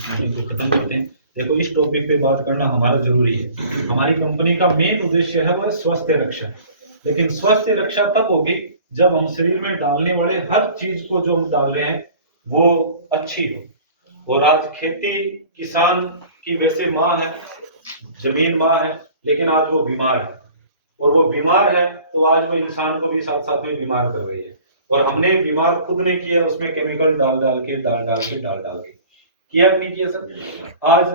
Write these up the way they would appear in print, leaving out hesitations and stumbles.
Meeting को खत्म करते हैं। देखो, इस टॉपिक पे बात करना हमारा जरूरी है। हमारी कंपनी का मेन उद्देश्य है वह स्वास्थ्य रक्षा, लेकिन स्वास्थ्य रक्षा तब होगी जब हम शरीर में डालने वाले हर चीज को जो हम डाल रहे हैं वो अच्छी हो। और आज खेती किसान की वैसे माँ है, जमीन माँ है, लेकिन आज वो बीमार है, और वो बीमार है तो आज वो इंसान को भी साथ साथ में बीमार कर रही है। और हमने बीमार खुद नहीं किया, उसमें केमिकल डाल डाल के किया नहीं किया सर। आज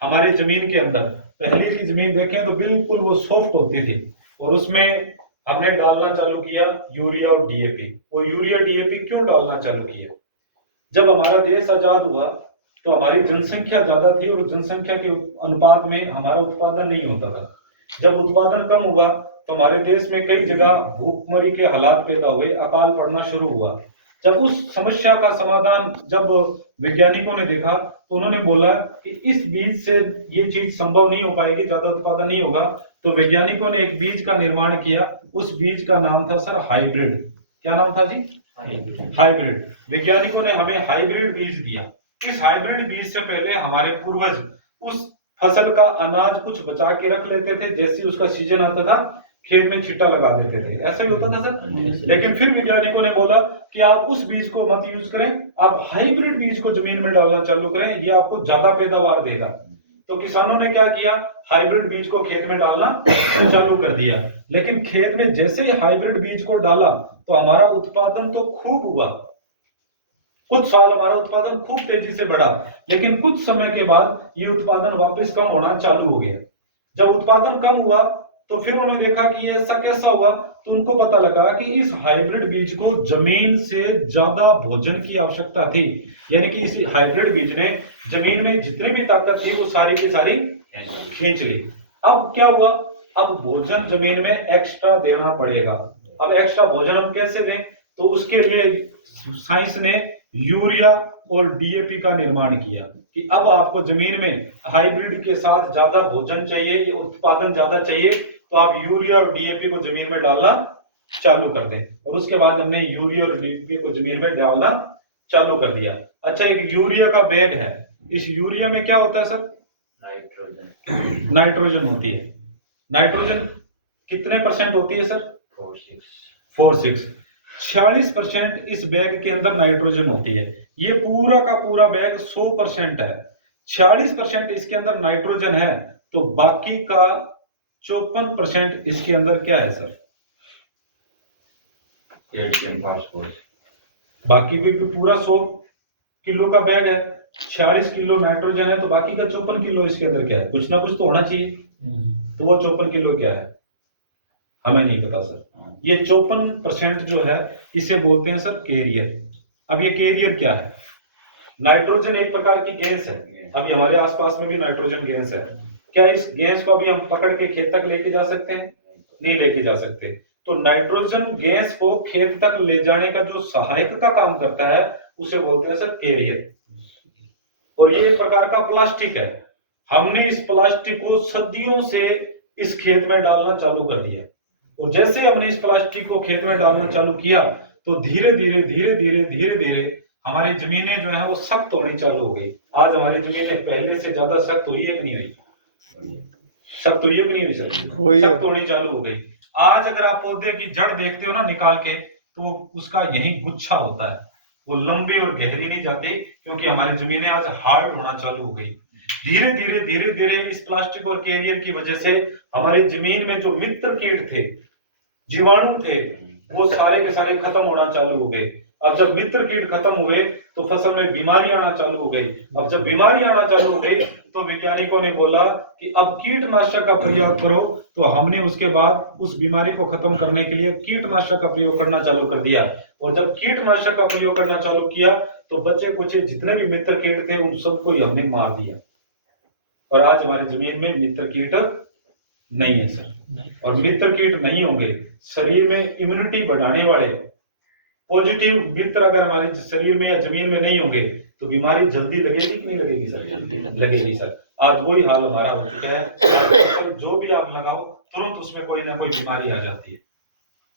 हमारे जमीन के अंदर पहले की जमीन देखें तो बिल्कुल वो सॉफ्ट होती थी, और उसमें हमने डालना चालू किया यूरिया और डीएपी। वो यूरिया डीएपी क्यों डालना चालू किया? जब हमारा देश आजाद हुआ तो हमारी जनसंख्या ज्यादा थी, और जनसंख्या के अनुपात में हमारा उत्पादन नहीं होता था। जब उत्पादन कम हुआ तो हमारे देश में कई जगह भूखमरी के हालात पैदा हुए, अकाल पड़ना शुरू हुआ। जब उस समस्या का समाधान जब वैज्ञानिकों ने देखा तो उन्होंने बोला कि इस बीज से ये चीज संभव नहीं हो पाएगी, ज्यादा उत्पादन नहीं होगा। तो वैज्ञानिकों ने एक बीज का निर्माण किया, उस बीज का नाम था सर हाइब्रिड। क्या नाम था जी? हाइब्रिड। वैज्ञानिकों ने हमें हाइब्रिड बीज दिया। इस हाइब्रिड बीज से पहले हमारे पूर्वज उस फसल का अनाज कुछ बचा के रख लेते थे, जैसे उसका सीजन आता था खेत में छिट्टा लगा देते थे, ऐसा ही होता था सर। लेकिन फिर वैज्ञानिकों ने बोला कि आप उस बीज को मत यूज करें, आप हाइब्रिड बीज को जमीन में डालना चालू करें, ये आपको ज्यादा पैदावार देगा। तो किसानों ने क्या किया? हाइब्रिड बीज को खेत में डालना चालू कर दिया। लेकिन खेत में जैसे ही हाइब्रिड बीज को डाला तो हमारा उत्पादन तो खूब हुआ, कुछ साल हमारा उत्पादन खूब तेजी से बढ़ा, लेकिन कुछ समय के बाद ये उत्पादन वापस कम होना चालू हो गया। जब उत्पादन कम हुआ तो फिर उन्होंने देखा कि ये ऐसा कैसा हुआ, तो उनको पता लगा कि इस हाइब्रिड बीज को जमीन से ज्यादा भोजन की आवश्यकता थी, यानी कि इस हाइब्रिड बीज ने जमीन में जितनी भी ताकत थी वो सारी की सारी खींच ली। अब क्या हुआ? अब भोजन जमीन में एक्स्ट्रा देना पड़ेगा। अब एक्स्ट्रा भोजन हम कैसे दें? तो उसके लिए साइंस ने यूरिया और डीएपी का निर्माण किया कि अब आपको जमीन में हाइब्रिड के साथ ज्यादा भोजन चाहिए, उत्पादन ज्यादा चाहिए, तो आप यूरिया और डीएपी को जमीन में डालना चालू कर दें। और उसके बाद हमने यूरिया और डीएपी को जमीन में डालना चालू कर दिया। अच्छा, एक यूरिया का बैग है, इस यूरिया में क्या होता है सर? नाइट्रोजन होती है। नाइट्रोजन कितने परसेंट होती है सर? 46। 46% इस बैग के अंदर नाइट्रोजन होती है। ये पूरा का पूरा बैग 100% है, 46% इसके अंदर नाइट्रोजन है, तो बाकी का 54% इसके अंदर क्या है सर? Calcium phosphorus. बाकी भी पूरा 100 किलो का बैग है, 46 किलो नाइट्रोजन है, तो बाकी का 54 किलो इसके अंदर क्या है? कुछ ना कुछ तो होना चाहिए। तो वो 54 किलो क्या है? हमें नहीं पता सर। ये 54% जो है इसे बोलते हैं सर कैरियर। अब ये कैरियर क्या है? नाइट्रोजन एक प्रकार की गैस है, अभी हमारे आसपास में भी नाइट्रोजन गैस है। क्या इस गैस को अभी हम पकड़ के खेत तक लेके जा सकते हैं? नहीं लेके जा सकते। तो नाइट्रोजन गैस को खेत तक ले जाने का जो सहायक का काम करता है उसे बोलते हैं सर कैरियर। और ये एक प्रकार का प्लास्टिक है। हमने इस प्लास्टिक को सदियों से इस खेत में डालना चालू कर दिया, और जैसे हमने इस प्लास्टिक को खेत में डालना चालू किया तो धीरे धीरे हमारी जमीनें जो है वो सख्त होनी चालू हो गई। आज हमारी जमीनें पहले से ज्यादा सख्त हुई है कि नहीं हुई? सख्त हुई है कि नहीं हुई सर? सख्त होनी चालू हो गई। आज अगर आप पौधे की जड़ देखते हो ना निकाल के, तो उसका यही गुच्छा होता है, वो लंबी और गहरी नहीं जाती, क्योंकि हमारी जमीनें आज हार्ड होना चालू हो गई। धीरे धीरे इस प्लास्टिक और कैरियर की वजह से हमारी जमीन में जो मित्र कीट थे, जीवाणु थे, वो सारे के सारे खत्म होना चालू हो गए। अब जब मित्र कीट खत्म हुए तो फसल में बीमारी आना चालू हो गई। अब जब बीमारी आना चालू हो गई तो वैज्ञानिकों ने बोला कि अब कीटनाशक का प्रयोग करो। तो हमने उसके बाद उस बीमारी को खत्म करने के लिए कीटनाशक का प्रयोग करना चालू कर दिया। और जब कीटनाशक का प्रयोग करना चालू किया तो बचे कुछ जितने भी मित्र कीट थे उन सबको ही हमने मार दिया, और आज हमारी जमीन में मित्र कीट नहीं है सर। और मित्र कीट नहीं होंगे, शरीर में इम्यूनिटी बढ़ाने वाले पॉजिटिव मित्र अगर हमारे शरीर में या जमीन में नहीं होंगे तो बीमारी जल्दी लगेगी कि नहीं लगेगी सर? लगेगी सर। आज वही हाल हमारा हो चुका है। आज जो भी आप लगाओ तुरंत उसमें कोई ना कोई बीमारी आ जाती है।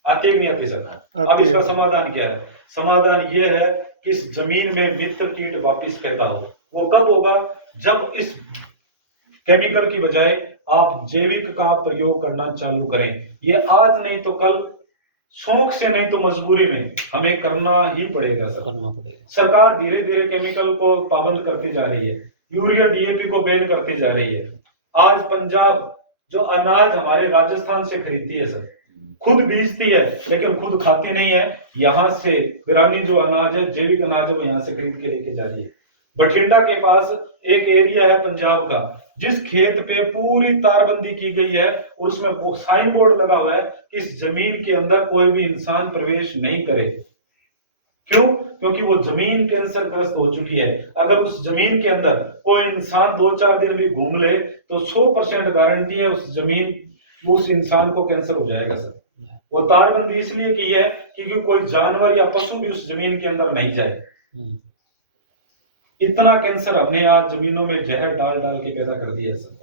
आती है कि नहीं आती सर? अब इसका समाधान क्या है? समाधान ये है कि इस जमीन में मित्र कीट वापिस पैदा हो। वो कब होगा? जब इस केमिकल की बजाय आप जैविक का प्रयोग करना चालू करें। ये आज नहीं तो कल, शौक से नहीं तो मजबूरी में हमें करना ही पड़ेगा सर। करना पड़ेगा। सरकार धीरे धीरे केमिकल को पाबंद करती जा रही है, यूरिया डीएपी को बैन करती जा रही है। आज पंजाब जो अनाज हमारे राजस्थान से खरीदती है सर, खुद बीजती है लेकिन खुद खाती नहीं है, यहाँ से बिरानी जो अनाज है, जैविक अनाज है, वो यहाँ से खरीद के लेके जा रही है। बठिंडा के पास एक एरिया है पंजाब का, जिस खेत पे पूरी तारबंदी की गई है और उसमें साइन बोर्ड लगा हुआ है कि इस जमीन के अंदर कोई भी इंसान प्रवेश नहीं करे। क्यों? क्योंकि वो जमीन कैंसर ग्रस्त हो चुकी है। अगर उस जमीन के अंदर कोई इंसान 2-4 दिन भी घूम ले तो 100% गारंटी है उस इंसान को कैंसर हो जाएगा सर। वो तारबंदी इसलिए की है क्योंकि कोई जानवर या पशु भी उस जमीन के अंदर नहीं जाए। इतना कैंसर हमने आज जमीनों में जहर डाल डाल के पैदा कर दिया सर।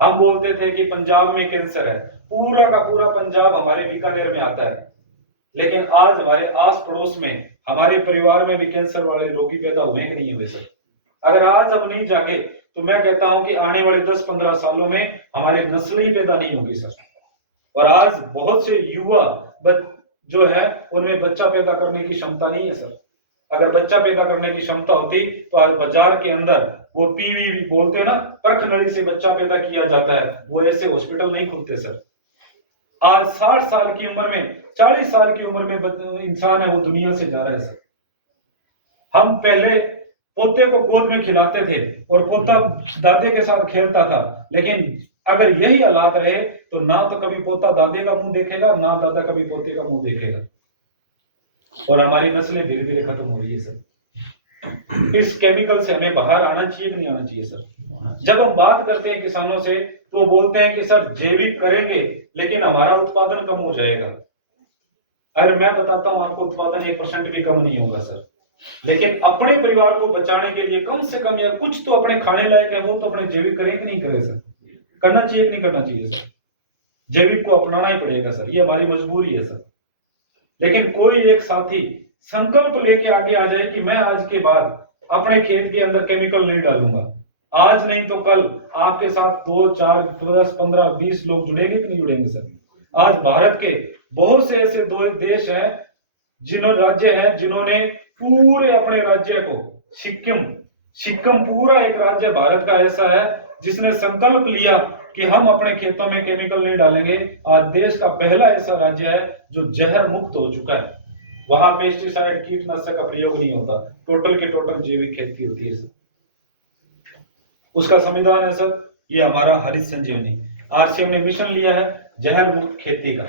हम बोलते थे कि पंजाब में कैंसर है, पूरा का पूरा पंजाब हमारे बीकानेर में आता है, लेकिन आज हमारे आस पड़ोस में, हमारे परिवार में भी कैंसर वाले रोगी पैदा हुए कि नहीं हुए सर? अगर आज हम नहीं जागे तो मैं कहता हूं कि आने वाले 10-15 सालों में हमारी नस्ल ही पैदा नहीं होगी सर। और आज बहुत से युवा जो है उनमें बच्चा पैदा करने की क्षमता नहीं है सर। अगर बच्चा पैदा करने की क्षमता होती तो आज बाजार के अंदर वो पीवीवी बोलते हैं ना, परख नली से बच्चा पैदा किया जाता है, वो ऐसे हॉस्पिटल नहीं खुलते सर। आज 60 साल की उम्र में, 40 साल की उम्र में इंसान है वो दुनिया से जा रहा है सर। हम पहले पोते को गोद में खिलाते थे और पोता दादे के साथ खेलता था, लेकिन अगर यही हालात रहे तो ना तो कभी पोता दादे का मुंह देखेगा, ना दादा कभी पोते का मुंह देखेगा, और हमारी नस्लें धीरे धीरे खत्म हो रही है सर। इस केमिकल से हमें बाहर आना चाहिए कि नहीं आना चाहिए सर? जब हम बात करते हैं किसानों से तो बोलते हैं कि सर जैविक करेंगे लेकिन हमारा उत्पादन कम हो जाएगा। अरे मैं बताता हूं आपको, उत्पादन 1% भी कम नहीं होगा सर, लेकिन अपने परिवार को बचाने के लिए कम से कम यार कुछ तो अपने खाने लायक है वो तो अपने जैविक करें कि नहीं करें सर? करना चाहिए कि नहीं करना चाहिए सर? जैविक को अपनाना ही पड़ेगा सर, ये हमारी मजबूरी है सर। लेकिन कोई एक साथी संकल्प लेके आगे आ जाए कि मैं आज के बाद अपने खेत के अंदर केमिकल नहीं डालूंगा, आज नहीं तो कल आपके साथ 2, 4, 10, 15, 20 लोग जुड़ेंगे कि नहीं जुड़ेंगे सर? आज भारत के बहुत से ऐसे 2 देश हैं, राज्य हैं जिन्होंने पूरे अपने राज्य को, सिक्किम पूरा एक राज्य भारत का ऐसा है जिसने संकल्प लिया कि हम अपने खेतों में केमिकल नहीं डालेंगे। आज देश का पहला ऐसा राज्य है जो जहर मुक्त हो चुका है, वहां पेस्टिसाइड कीटनाशक का प्रयोग नहीं होता, टोटल के टोटल जैविक खेती होती है सर। उसका संविधान है सर, ये हमारा हरित संजीवनी आरसीएम ने मिशन लिया है जहर मुक्त खेती का।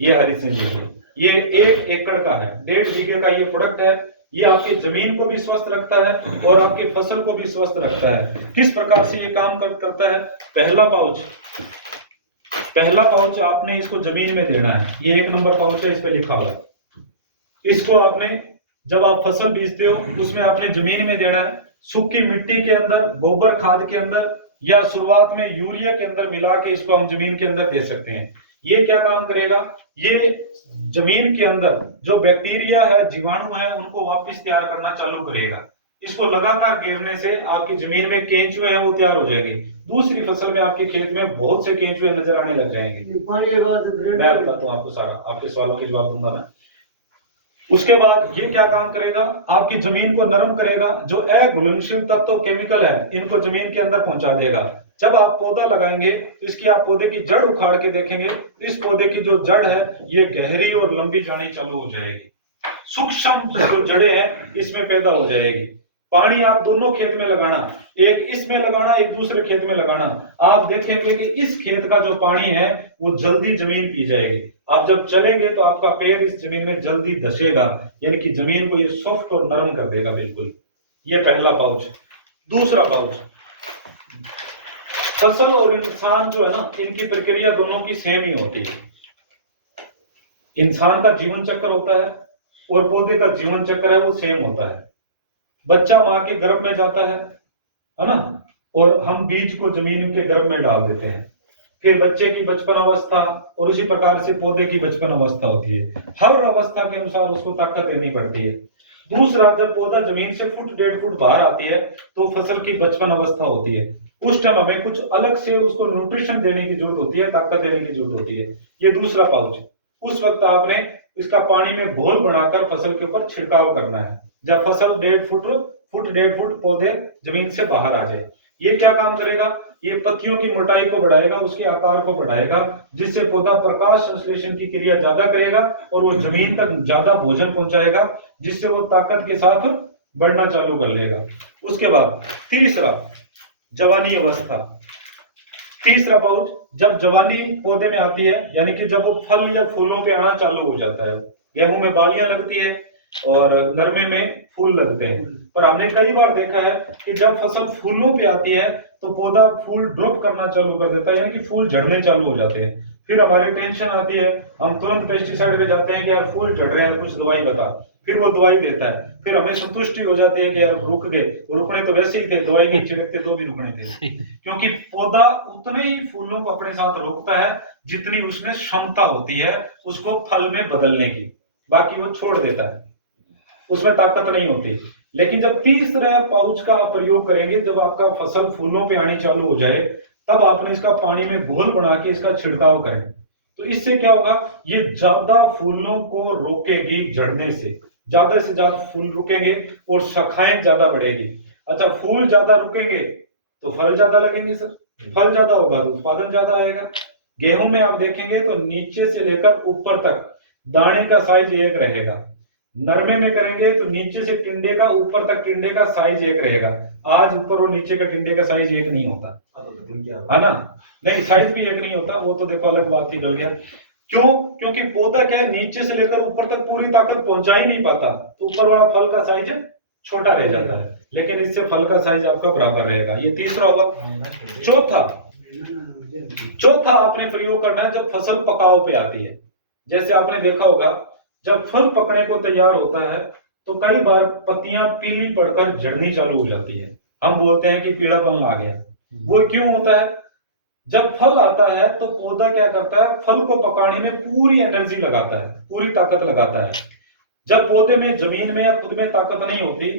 ये हरित संजीवनी, ये 1 एकड़ का है, 1.5 बीघे का ये प्रोडक्ट है। ये आपकी जमीन को भी स्वस्थ रखता है और आपकी फसल को भी स्वस्थ रखता है। किस प्रकार से ये काम करता है? पहला पाउच आपने इसको जमीन में देना है, ये 1 नंबर पाउच है, इस पे लिखा हुआ है। इसको आपने जब आप फसल बीजते हो उसमें आपने जमीन में देना है, सूखी मिट्टी के अंदर, गोबर खाद के अंदर, या शुरुआत में यूरिया के अंदर मिला के इसको हम जमीन के अंदर दे सकते हैं। ये क्या काम करेगा? ये जमीन के अंदर जो बैक्टीरिया है, जीवाणु है, उनको वापस तैयार करना चालू करेगा। इसको लगातार घेरने से आपकी जमीन में केंचुए हैं वो तैयार हो जाएंगे। दूसरी फसल में आपके खेत में बहुत से केंचुए नजर आने लग जाएंगे। मैं बताता हूँ आपको सारा, आपके सवालों के जवाब दूंगा मैं। उसके बाद ये क्या काम करेगा? आपकी जमीन को नरम करेगा, जो अघुलनशील तत्व केमिकल है इनको जमीन के अंदर पहुंचा देगा। जब आप पौधा लगाएंगे तो इसकी आप पौधे की जड़ उखाड़ के देखेंगे, इस पौधे की जो जड़ है ये गहरी और लंबी जानी चालू हो जाएगी, सूक्ष्म जो जड़ें हैं इसमें पैदा हो जाएगी। पानी आप दोनों खेत में लगाना, एक इसमें लगाना, एक दूसरे खेत में लगाना, आप देखेंगे कि इस खेत का जो पानी है वो जल्दी जमीन पी जाएगी। आप जब चलेंगे तो आपका पैर इस जमीन में जल्दी धसेगा, यानी कि जमीन को ये सॉफ्ट और नरम कर देगा बिल्कुल। ये पहला पाउच। दूसरा पाउच, फसल और इंसान जो है ना, इनकी प्रक्रिया दोनों की सेम ही होती है। इंसान का जीवन चक्र होता है और पौधे का जीवन चक्र है वो सेम होता है। बच्चा माँ के गर्भ में जाता है ना, और हम बीज को जमीन के गर्भ में डाल देते हैं। फिर बच्चे की बचपन अवस्था और उसी प्रकार से पौधे की बचपन अवस्था होती है। हर अवस्था के अनुसार उसको ताकत देनी पड़ती है। दूसरा, जब पौधा जमीन से फुट 1.5 फुट बाहर आती है तो फसल की बचपन अवस्था होती है। उस टाइम हमें कुछ अलग से उसको न्यूट्रिशन देने की जरूरत होती है, ताकत देने की जरूरत होती है। ये दूसरा पाउच है। उस वक्त आपने इसका पानी में घोल बनाकर फसल के ऊपर छिड़काव करना है, जब फसल 1.5 फुट पौधे जमीन से बाहर आ जाए। ये क्या काम करेगा? ये पत्तियों की मोटाई को बढ़ाएगा, उसके आकार को बढ़ाएगा, जिससे पौधा प्रकाश संश्लेषण की क्रिया ज्यादा करेगा और वो जमीन तक ज्यादा भोजन पहुंचाएगा, जिससे वो ताकत के साथ बढ़ना चालू कर लेगा। उसके बाद तीसरा, जवानी अवस्था। तीसरा पाउच, जब जवानी पौधे में आती है, यानी कि जब वो फल या फूलों पे आना चालू हो जाता है। गेहूं में बालियां लगती है और नरमे में फूल लगते हैं, पर हमने कई बार देखा है कि जब फसल फूलों पे आती है तो पौधा फूल ड्रॉप करना चालू कर देता है, यानी कि फूल झड़ने चालू हो जाते हैं। फिर हमारी टेंशन आती है, हम तुरंत पेस्टिसाइड पे जाते हैं कि यार फूल झड़ रहे हैं, कुछ दवाई बता। फिर वो दवाई देता है, फिर हमें संतुष्टि हो जाती है कि यार रुक गए, रुकने तो वैसे ही थे, दवाई नहीं छिड़कते तो भी रुकने थे। क्योंकि पौधा उतने ही फूलों को अपने साथ रोकता है जितनी उसमें क्षमता होती है उसको फल में बदलने की, बाकी वो छोड़ देता है, उसमें ताकत नहीं होती। लेकिन जब तीसरा पाउच का आप प्रयोग करेंगे, जब आपका फसल फूलों पे आनी चालू हो जाए, तब आपने इसका पानी में घोल बना के इसका छिड़काव करें। तो इससे क्या होगा? ये ज्यादा फूलों को रोकेगी झड़ने से, ज्यादा से ज्यादा फूल रुकेंगे और शाखाएं ज्यादा बढ़ेगी। अच्छा, फूल ज्यादा रुकेंगे तो फल ज्यादा लगेंगे सर, फल ज्यादा होगा तो उत्पादन ज्यादा आएगा। गेहूं में आप देखेंगे तो नीचे से लेकर ऊपर तक दाने का साइज एक रहेगा। नरमे में करेंगे तो नीचे से टिंडे का ऊपर तक टिंडे का साइज एक रहेगा। आज ऊपर और नीचे का टिंडे का साइज एक नहीं होता, है ना? नहीं, साइज भी एक नहीं होता, वो तो देखो अलग बात निकल गया। क्यों? क्योंकि पौधा क्या है, नीचे से लेकर ऊपर तक पूरी ताकत पहुंचा ही नहीं पाता, तो ऊपर वाला फल का साइज छोटा रह जाता है, लेकिन इससे फल का साइज आपका बराबर रहेगा। ये तीसरा होगा। चौथा आपने प्रयोग करना है जब फसल पकाव पे आती है। जैसे आपने देखा होगा, जब फल पकने को तैयार होता है तो कई बार पत्तियां पीली पड़कर झड़नी चालू हो जाती है, हम बोलते हैं कि पीलापन आ गया। वो क्यों होता है? जब फल आता है तो पौधा क्या करता है, फल को पकाने में पूरी एनर्जी लगाता है, पूरी ताकत लगाता है। जब पौधे में, जमीन में या खुद में ताकत नहीं होती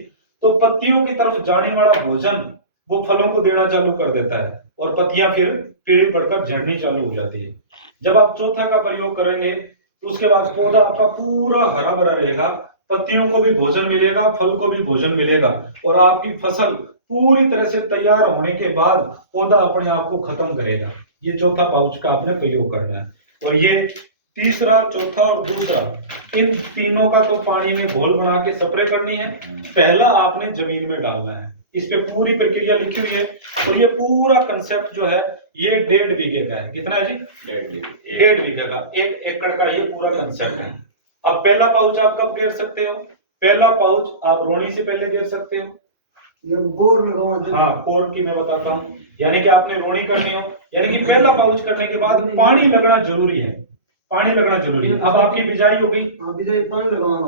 तो पत्तियों की तरफ जाने वाला भोजन वो फलों को देना चालू कर देता है और पत्तियां फिर पीली पड़कर झड़नी चालू हो जाती है। जब आप चौथा का प्रयोग करेंगे तो उसके बाद पौधा आपका पूरा हरा भरा रहेगा, पत्तियों को भी भोजन मिलेगा, फल को भी भोजन मिलेगा, और आपकी फसल पूरी तरह से तैयार होने के बाद पौधा अपने आप को खत्म करेगा। ये चौथा पाउच का आपने प्रयोग करना है। और ये तीसरा, चौथा और दूसरा, इन तीनों का तो पानी में घोल बना के स्प्रे करनी है। पहला आपने जमीन में डालना है, इस पे पूरी प्रक्रिया लिखी हुई है। और ये पूरा कंसेप्ट जो है ये 1.5 बीघे का है। कितना है जी? 1.5 बीघे का, 1 एकड़ का ये पूरा कंसेप्ट है। अब पहला पाउच आप कब घेर सकते हो? पहला पाउच आप रोनी से पहले घेर सकते हो। हाँ, कोर की मैं बताता हूँ, यानी कि आपने रोनी करनी हो, यानी कि पहला पाउच करने के बाद पानी लगना जरूरी है, पानी लगना जरूरी है। अब आपकी बिजाई हो गई,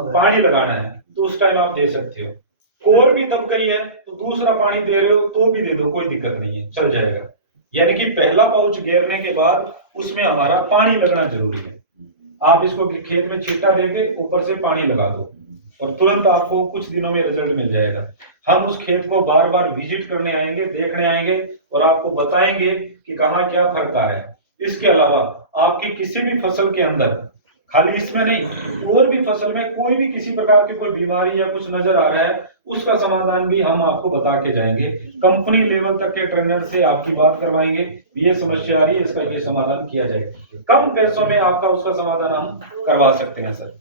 पानी लगाना है तो उस टाइम आप दे सकते हो। कोर भी दब गई है तो दूसरा पानी दे रहे हो तो भी दे दो, कोई दिक्कत नहीं है, चल जाएगा। यानी कि पहला पाउच घेरने के बाद उसमें हमारा पानी लगना जरूरी है। आप इसको खेत में छींटा देके ऊपर से पानी लगा दो और तुरंत आपको कुछ दिनों में रिजल्ट मिल जाएगा। हम उस खेत को बार बार विजिट करने आएंगे, देखने आएंगे और आपको बताएंगे कि कहाँ क्या फर्क आ रहा है। इसके अलावा आपकी किसी भी फसल के अंदर, खाली इसमें नहीं, और भी फसल में कोई भी किसी प्रकार की कोई बीमारी या कुछ नजर आ रहा है, उसका समाधान भी हम आपको बता के जाएंगे। कंपनी लेवल तक के ट्रेनर से आपकी बात करवाएंगे, ये समस्या आ रही है, इसका ये समाधान किया जाएगा। कम पैसों में आपका उसका समाधान हम करवा सकते हैं सर।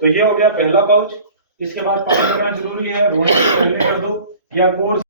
तो ये हो गया पहला पाउच। इसके बाद पानी लगना जरूरी है, रोने से पहले कर दो या कोर्स